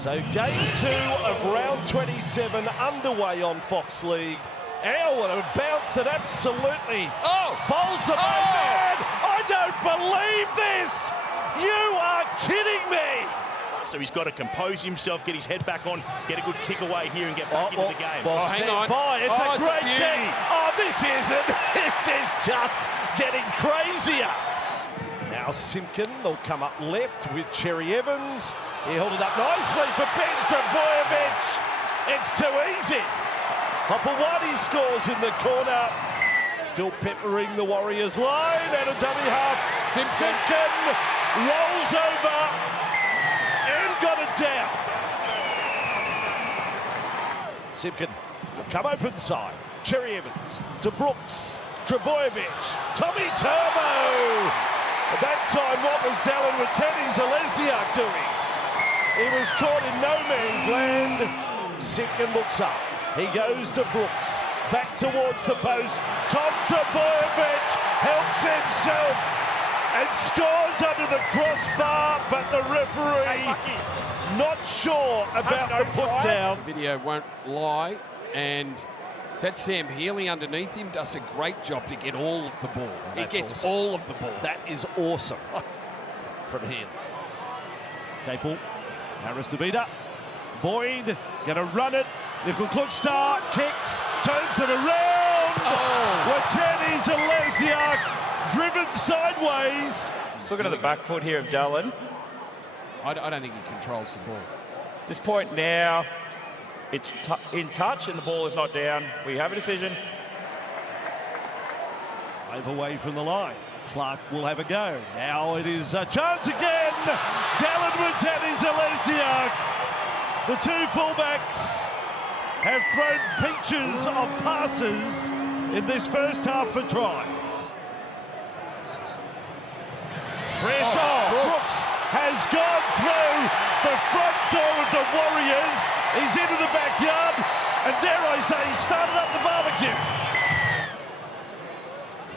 So game 2 of round 27 underway on Fox League. Oh, and a bounce that absolutely bowls the man. I don't believe this. You are kidding me. So he's got to compose himself, get his head back on, get a good kick away here and get back into the game. Well, hang on. It's a great kick. Oh, this isn't. This is just getting crazier. Now Simpkin will come up left with Cherry Evans. He held it up nicely for Ben Trebojevic. It's too easy. Papawati scores in the corner. Still peppering the Warriors line. And a dummy half. Simpkin rolls over and got it down. Simpkin will come open side. Cherry Evans to Brooks. Trebojevic. Tommy Turbo. At that time, what was Dallin Watene-Zelezniak doing? He was caught in no man's land. Simpkin looks up. He goes to Brooks. Back towards the post. Tom Trebojevic helps himself and scores under the crossbar, but the referee not sure about the put down. The video won't lie, and that Sam Healy underneath him does a great job to get all of the ball. He gets awesome. All of the ball. That is awesome from him. Capel, Harris DeVita, Boyd, gonna run it. Nickel Klukstar kicks, turns them around. Watene-Zelezniak driven sideways. He's looking at the back foot here of Dallin. I don't think he controls the ball. This point now, it's in touch and the ball is not down. We have a decision. Wave away from the line. Clark will have a go. Now it is a chance again. Dallin Watene-Zelezniak. The two fullbacks have thrown pictures of passes in this first half for tries. Fresh on. Brooks has gone through the front door of the Warriors. He's into the backyard, and dare I say, he started up the barbecue.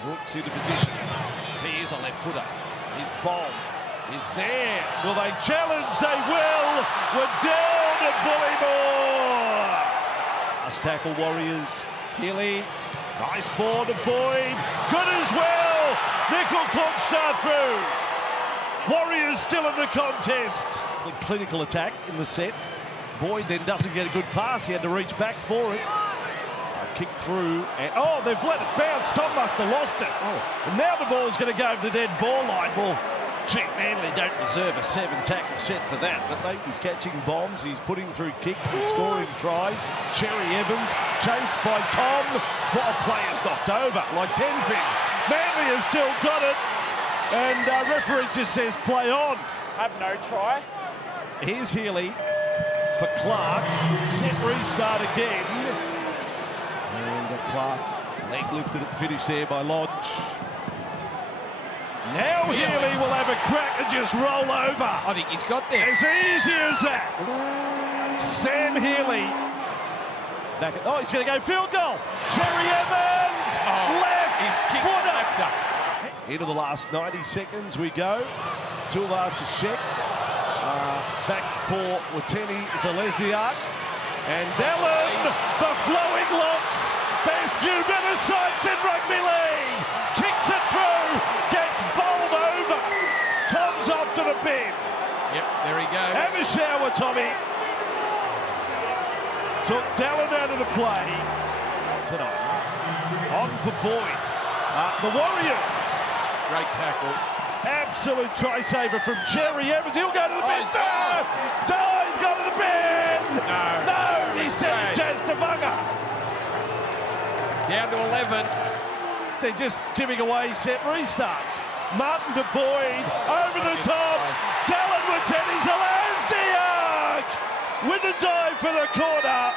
Brooks into position. He is a left footer. His bomb is there. Will they challenge? They will. We're down to Bullymore. Last tackle Warriors. Healy. Nice ball to Boyd. Good as well. Nickel Klukstar through. Warriors still in the contest. Clinical attack in the set. Boyd then doesn't get a good pass. He had to reach back for it. Kick through, and they've let it bounce. Tom must have lost it. And now the ball's going to go over the dead ball line. Well, gee, Manly don't deserve a 7-tackle set for that, but he's catching bombs, he's putting through kicks, he's scoring tries. Cherry Evans, chased by Tom. But a player's knocked over, like 10 pins. Manly have still got it, and referee just says play on. Have no try. Here's Healy for Clark. Set restart again. And Clark, leg lifted and finished there by Lodge. Now Healy will have a crack and just roll over. I think he's got there. As easy as that. Sam Healy. He's going to go field goal. Cherry Evans, left footer. Into the last 90 seconds we go. Tuivasa-Sheck. Back for Watene-Zelezniak. And Dallin, the flowing locks. There's few better sides in rugby league. Kicks it through, gets bowled over. Tom's off to the bin. Yep, there he goes. Have a shower, Tommy. Took Dallin out of the play tonight. On for Boyd. The Warriors. Great tackle. Absolute try saver from Cherry Evans. He'll go to the bin. He's got to the bin. No, he sent it Jazz Tavanga. Down to 11. They're just giving away set restarts. Martin to Boyd, over the top. Dallin Watene-Zelezniak with a dive for the corner.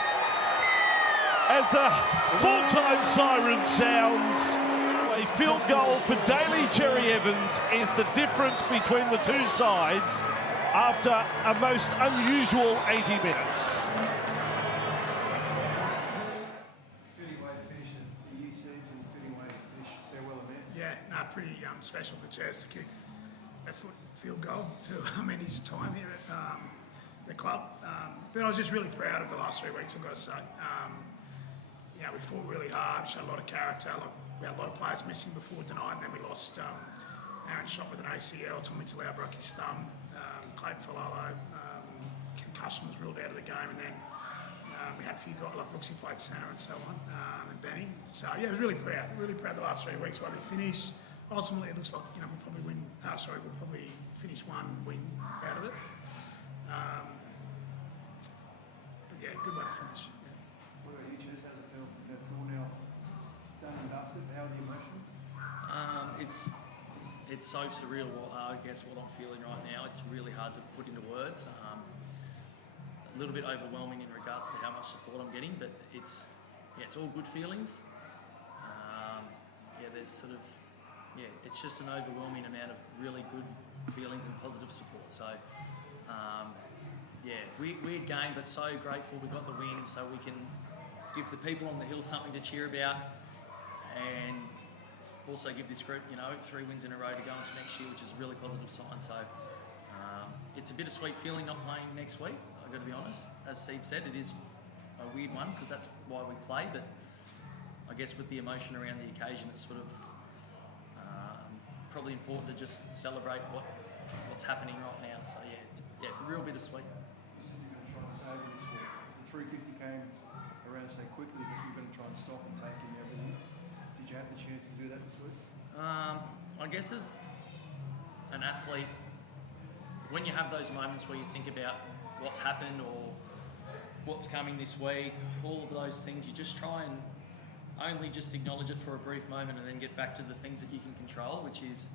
As the full-time siren sounds. A field goal for Daly Cherry Evans is the difference between the two sides after a most unusual 80 minutes. Pretty special for Chaz to kick a field goal to his time here at the club. But I was just really proud of the last 3 weeks, I've got to say. We fought really hard, showed a lot of character. We had a lot of players missing before tonight, and then we lost Aaron shot with an ACL, Tommy Talau broke his thumb, Clayton Falalo, concussion was ruled out of the game, and then we had a few guys like Brooksy played centre and so on, and Benny. So yeah, I was really proud the last 3 weeks where we finished. Ultimately, it looks like we'll probably win. We'll probably finish 1 win out of it. But yeah, good way to finish. Yeah. What about you, Church? How's it feel? That's all now done and dusted. How are the emotions? It's so surreal. I guess what I'm feeling right now. It's really hard to put into words. A little bit overwhelming in regards to how much support I'm getting, but it's all good feelings. It's just an overwhelming amount of really good feelings and positive support. So, weird game, but so grateful we got the win, so we can give the people on the hill something to cheer about, and also give this group, 3 wins in a row to go into next year, which is a really positive sign. So, it's a bittersweet feeling not playing next week. I've got to be honest. As Steve said, it is a weird one because that's why we play, but I guess with the emotion around the occasion, it's sort of probably important to just celebrate what's happening right now. So real bittersweet. You said you're going to try and save it this week. The 350 came around so quickly that you're going to try and stop and take in everything. Did you have the chance to do that this week? I guess as an athlete, when you have those moments where you think about what's happened or what's coming this week, all of those things, you just try and only just acknowledge it for a brief moment and then get back to the things that you can control, which is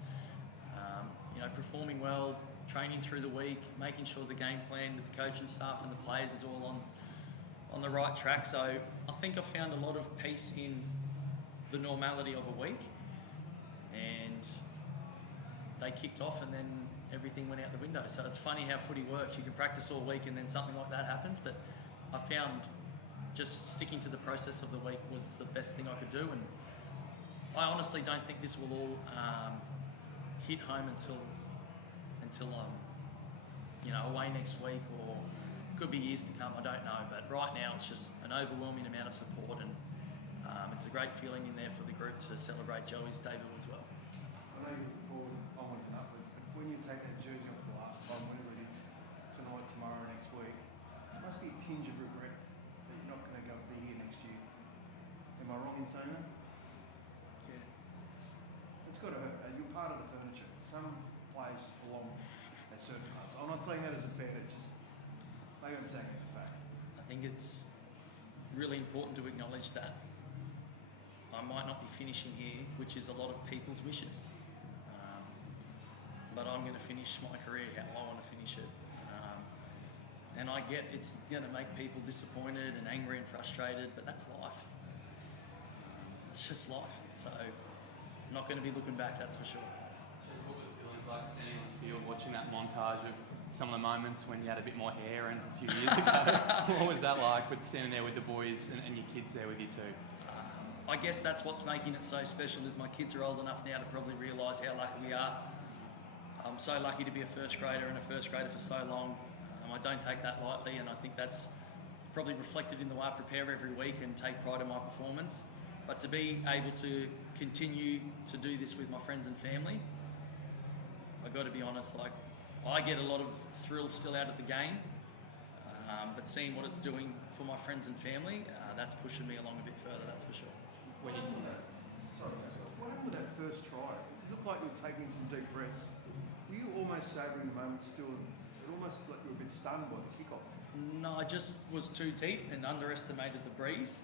performing well, training through the week, making sure the game plan with the coaching staff and the players is all on the right track. So I think I've found a lot of peace in the normality of a week, and they kicked off and then everything went out the window. So it's funny how footy works. You can practice all week and then something like that happens, but I found just sticking to the process of the week was the best thing I could do, and I honestly don't think this will all hit home until away next week, or could be years to come, I don't know, but right now it's just an overwhelming amount of support, and it's a great feeling in there for the group to celebrate Joey's debut as well. I know you look forward onwards and upwards, but when you take that jersey off for the last time, whenever it is, tonight, tomorrow, next week, it must be a tinge of regret that you're not going to go be here next year. Am I wrong in saying that? Yeah. It's got to hurt. You're part of the furniture. Some players belong at certain clubs. I'm not saying that as a fair, just maybe I'm saying it as a fact. I think it's really important to acknowledge that I might not be finishing here, which is a lot of people's wishes. But I'm going to finish my career how I want to finish it. And I get it's going to make people disappointed and angry and frustrated, but that's life. It's just life. So I'm not going to be looking back, that's for sure. What were the feelings like standing on the field, watching that montage of some of the moments when you had a bit more hair and a few years ago? What was that like, with standing there with the boys and your kids there with you too? I guess that's what's making it so special, is my kids are old enough now to probably realise how lucky we are. I'm so lucky to be a first grader and a first grader for so long. I don't take that lightly, and I think that's probably reflected in the way I prepare every week and take pride in my performance. But to be able to continue to do this with my friends and family, I've got to be honest, I get a lot of thrill still out of the game, but seeing what it's doing for my friends and family, that's pushing me along a bit further, that's for sure. What happened with that first try? It looked like you were taking some deep breaths. Were you almost savouring the moment still? It almost looked like you were a bit stunned by the kickoff. No, I just was too deep and underestimated the breeze.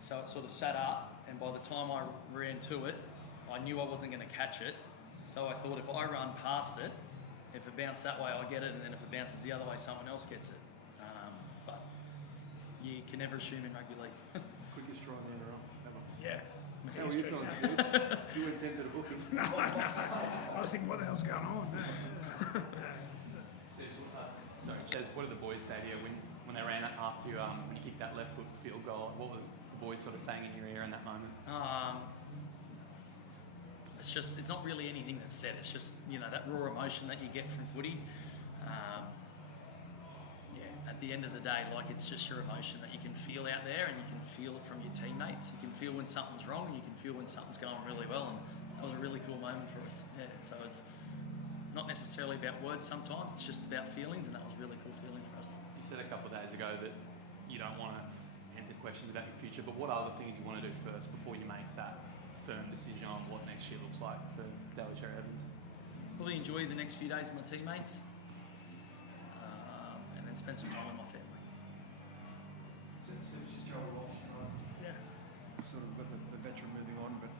So it sort of sat up, and by the time I ran to it, I knew I wasn't going to catch it. So I thought if I run past it, if it bounced that way, I'll get it, and then if it bounces the other way, someone else gets it. But you can never assume in rugby league. Quickest try in the NRL ever. Yeah. How were you feeling, Steve? You went tempted to book him. No. I was thinking, what the hell's going on? Sorry, Chaz, what did the boys say to you when they ran after you, when you kicked that left foot field goal? What were the boys sort of saying in your ear in that moment? It's not really anything that's said. It's just, that raw emotion that you get from footy. at the end of the day, like, it's just your emotion that you can feel out there, and you can feel it from your teammates. You can feel when something's wrong, and you can feel when something's going really well. And that was a really cool moment for us. Yeah, so it's not necessarily about words sometimes, it's just about feelings, and that was a really cool feeling for us. You said a couple of days ago that you don't want to answer questions about your future, but what are the things you want to do first before you make that firm decision on what next year looks like for Daly Cherry Evans? Really enjoy the next few days with my teammates, and then spend some time with my family. Since just Joey Walsh, Yeah. sort of got the veteran moving on, but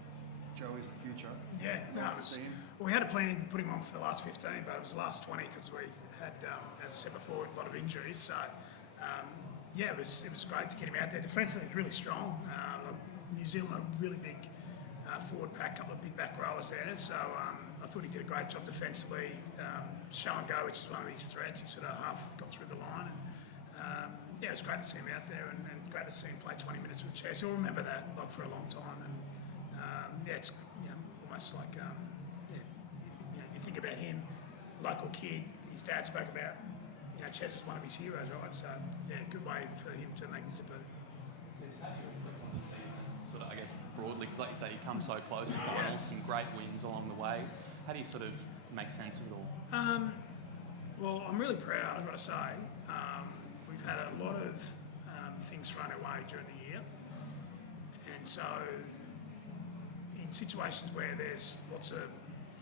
Joey's the future. Yeah, no, it was, well, we had a plan to put him on for the last 15, but it was the last 20 because we had, as I said before, a lot of injuries. So, yeah, it was great to get him out there. Defensively, it was really strong. New Zealand, a really big forward pack, couple of big back rowers there. So I thought he did a great job defensively. Show and go, which is one of his threats. He sort of half got through the line. And, yeah, it was great to see him out there and great to see him play 20 minutes with Chess. He'll remember that like for a long time. And yeah, it's almost like you think about him, local kid. His dad spoke about Chess was one of his heroes, right? So yeah, good way for him to make his debut. How do you reflect on the season, sort of, I guess, broadly? Because, like you say, you come so close to finals, some great wins along the way. How do you sort of make sense of it all? Well, I'm really proud, I've got to say. We've had a lot of things thrown our way during the year. And so, in situations where there's lots of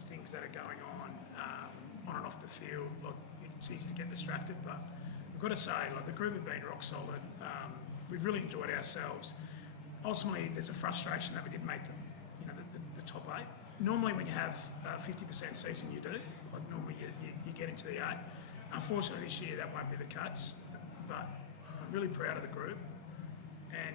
things that are going on and off the field, look, it's easy to get distracted, but I've got to say, like, the group have been rock solid. We've really enjoyed ourselves. Ultimately, there's a frustration that we didn't make the top 8. Normally, when you have a 50% season, you do. Like, normally you get into the 8. Unfortunately, this year that won't be the case. But I'm really proud of the group. And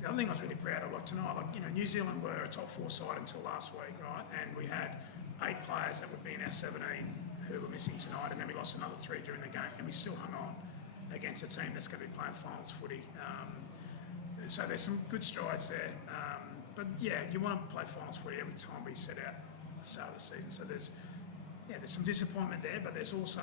the other thing I was really proud of, like tonight, New Zealand were a top 4 side until last week, right? And we had 8 players that would be in our 17 who were missing tonight, and then we lost another 3 during the game, and we still hung on against a team that's going to be playing finals footy. So there's some good strides there. But yeah, you want to play finals footy every time we set out at the start of the season. So there's some disappointment there, but there's also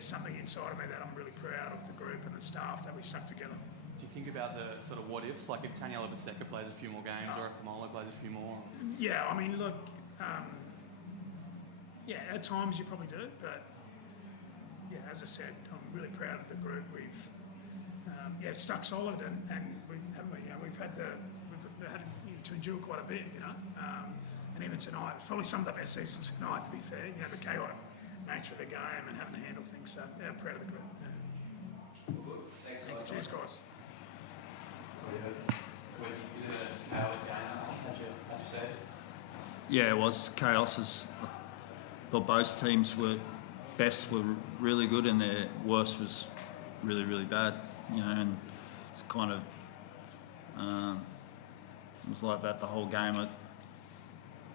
something inside of me that I'm really proud of the group and the staff that we stuck together. Do you think about the sort of what ifs, like if Taniela Vaseka plays a few more games or if Molo plays a few more? Yeah, I mean, look, at times you probably do, but yeah, as I said, I'm really proud of the group. We've stuck solid, and we've had to endure quite a bit, and even tonight, it's probably summed up our season tonight. To be fair, the chaotic nature of the game and having to handle things. So yeah, I'm proud of the group. Yeah. Thanks. Cheers, guys. When you did a chaotic game, how'd you say it? Yeah, it was chaos. I thought both teams were really good and their worst was really, really bad. And it's kind of it was like that the whole game.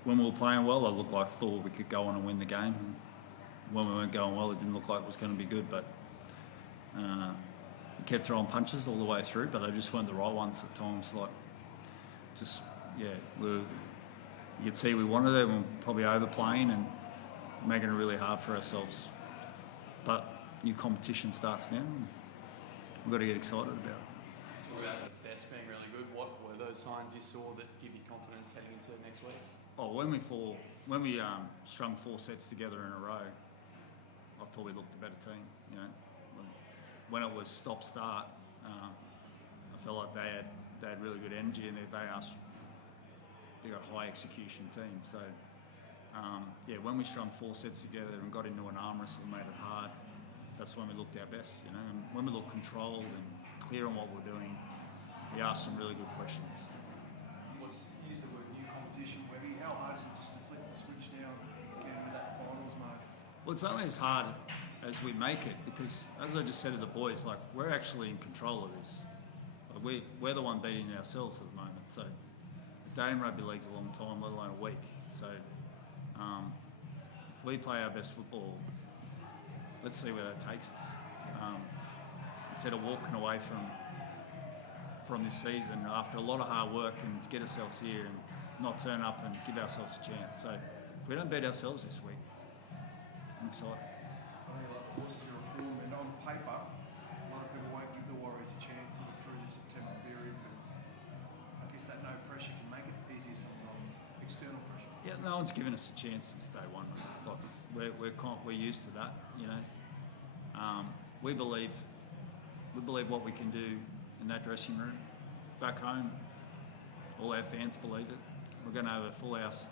When we were playing well, I thought we could go on and win the game. And when we weren't going well, it didn't look like it was going to be good. But we kept throwing punches all the way through, but they just weren't the right ones at times. You could see we wanted it, and we're probably overplaying and making it really hard for ourselves. But new competition starts now, and we've got to get excited about it. Talk about the best being really good. What were those signs you saw that give you confidence heading into next week? Oh, when we strung 4 sets together in a row, I thought we looked a better team. When it was stop-start, I felt like they had really good energy, and they got a high execution team. So when we strung 4 sets together and got into an arm wrestle and made it hard, that's when we looked our best. And when we looked controlled and clear on what we're doing, we asked some really good questions. Use the word new competition, Webby. How hard is it just to flip the switch now and get into that finals mode? Well, it's only as hard as we make it, because as I just said to the boys, we're actually in control of this. We're the one beating ourselves at the moment. So a day in rugby league's a long time, let alone a week. So if we play our best football, let's see where that takes us. Instead of walking away from this season after a lot of hard work and to get ourselves here and not turn up and give ourselves a chance. So if we don't beat ourselves this week, I'm excited. I know, like, horses are a form, and on paper, no one's given us a chance since day one. Like, we're used to that, you know. We believe what we can do in that dressing room. Back home, all our fans believe it. We're going to have a full house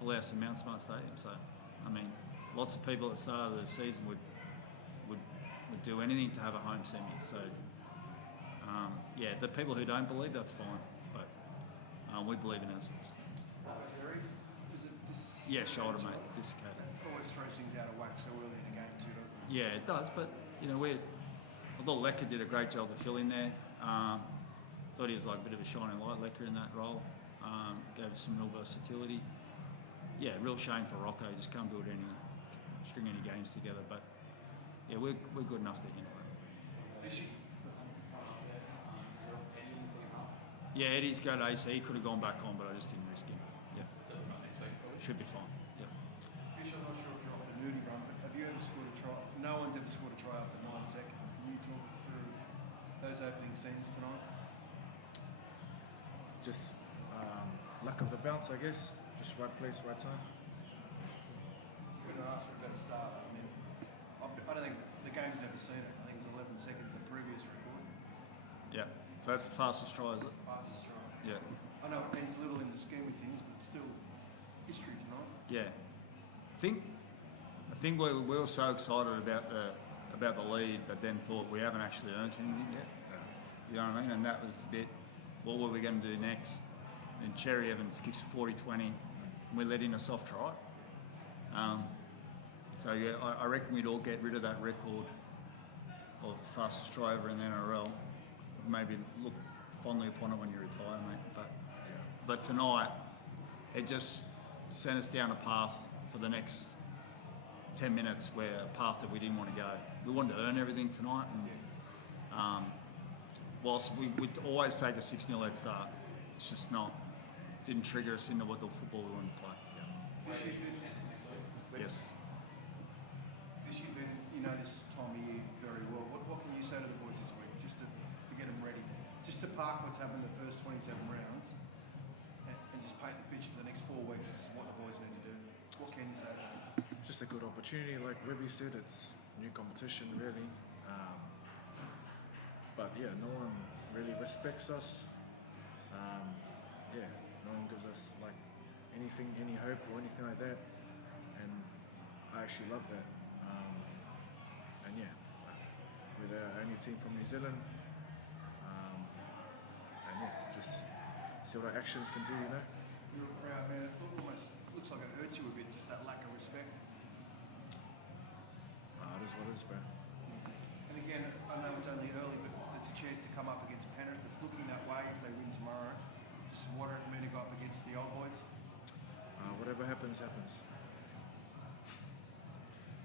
in Mount Smart Stadium. So, I mean, lots of people at the start of the season would do anything to have a home semi. So, yeah, the people who don't believe, that's fine. But we believe in ourselves. Yeah, shoulder, mate, dislocated. Always throws things out of whack so early in the game too, doesn't it? Yeah, it does. But you know, I thought Lecker did a great job to fill in there. Thought he was like a bit of a shining light, Lecker, in that role. Gave us some real versatility. Yeah, real shame for Rocco. Just can't string any games together. But yeah, we're good enough to handle it. Yeah, Eddie's got AC. He could have gone back on, but I just didn't risk him. Yeah, should be fine. Yeah. Fish, I'm not sure if you're off the nudie run, but have you ever scored a try? No one's ever scored a try after 9 seconds. Can you talk us through those opening scenes tonight? Just luck of the bounce, I guess. Just right place, right time. Couldn't ask for a better start. I mean, I don't think the game's never seen it. I think it was 11 seconds the previous record. Yeah. So that's the fastest try, is it? Fastest try. Yeah. I know it means little in the scheme of things, but it's still history tonight. Yeah. I think we were so excited about the lead, but then thought we haven't actually earned anything yet. You know what I mean? And that was the bit. What were we going to do next? And Cherry Evans kicks a 40-20, and we let in a soft try. So yeah, I reckon we'd all get rid of that record of the fastest try ever in the NRL. Maybe look fondly upon it when you retire, mate. But tonight, it just sent us down a path for the next 10 minutes, where a path that we didn't want to go. We wanted to earn everything tonight, and whilst we would always take a 6-0 head start, it's just didn't trigger us into what the football we wanted to play. Yes. Fish, you know this time of year very well. What can you say to the boys this week, just to get them ready? Just to park what's happened the first 27 rounds and just paint the pitch for the next 4 weeks. This is what the boys need to do. What can you say to them? Just a good opportunity, like Rugby said. It's new competition, really. But yeah, no one really respects us. Yeah, no one gives us like anything, any hope or anything like that. And I actually love that. And yeah, we're the only team from New Zealand. And yeah, just see what our actions can do, you know. You're a proud man. It almost looks like it hurts you a bit, just that lack of respect. It is what it is, bro. And again, I know it's only early, but it's a chance to come up against Penrith. It's looking that way if they win tomorrow. Just what it mean to go up against the old boys? Whatever happens, happens.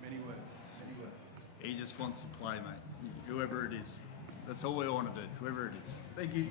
Many words. Many words. He just wants to play, mate. Whoever it is. That's all we want to do, whoever it is. Thank you.